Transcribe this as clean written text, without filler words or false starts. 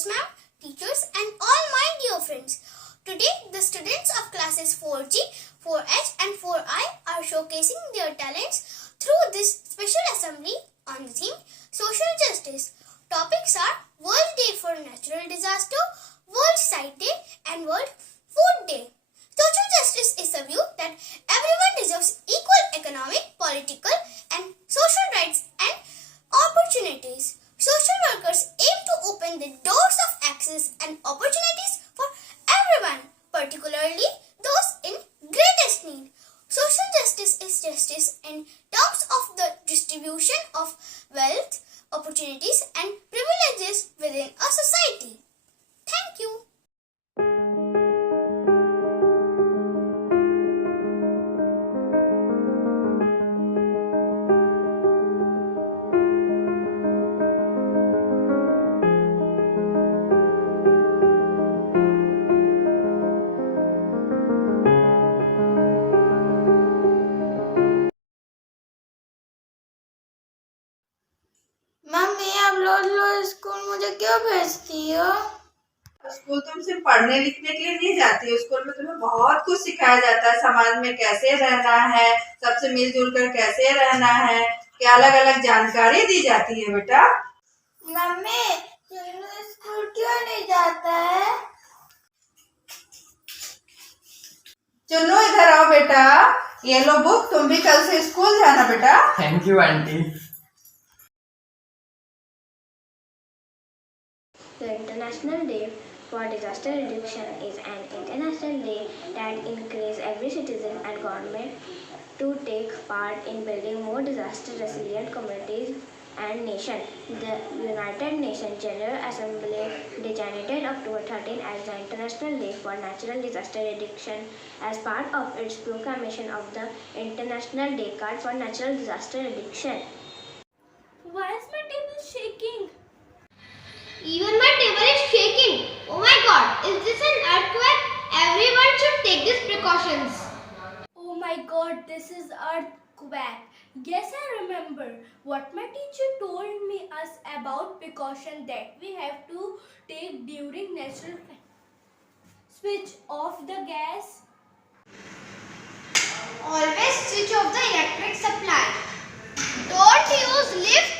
Teachers Ma'am, teachers and all my dear friends. Today the students of classes 4G, 4H and 4I are showcasing their talents through this special assembly on the theme Social Justice. Topics are World Day for Natural Disaster, World Sight Day and World Food Day. Social justice is a view that everyone deserves equal economic, political and social rights and opportunities. Social workers aim to open the doors of access and opportunities for everyone, particularly those in greatest need. Social justice is justice in terms of the distribution of wealth, opportunities and privileges within a society. Thank you. Mummy आप रोज school मुझे क्यों भेजती हो? School तुम सिर्फ पढ़ने लिखने के लिए नहीं जाती हो। स्कूल में तुम्हें बहुत कुछ सिखाया जाता है। समाज में कैसे रहना है, सबसे मिलजुल कर कैसे रहना है, क्या अलग अलग जानकारी दी जाती है बेटा। मम्मी चन्नू स्कूल क्यों नहीं जाता है? चुन्नू इधर आओ बेटा, ये लो बुक, तुम भी कल से स्कूल जाना बेटा। Thank you aunty. The International Day for Disaster Reduction is an international day that encourages every citizen and government to take part in building more disaster-resilient communities and nations. The United Nations General Assembly designated October 13 as the International Day for Natural Disaster Reduction as part of its proclamation of the International Day Card for Natural Disaster Reduction. Why is my table shaking? Even my table is shaking. Oh my god, is this an earthquake? Everyone should take these precautions. Oh my god, this is earthquake. Yes, I remember what my teacher told me us about precaution that we have to take during natural switch off the gas. Always switch off the electric supply. Don't use lift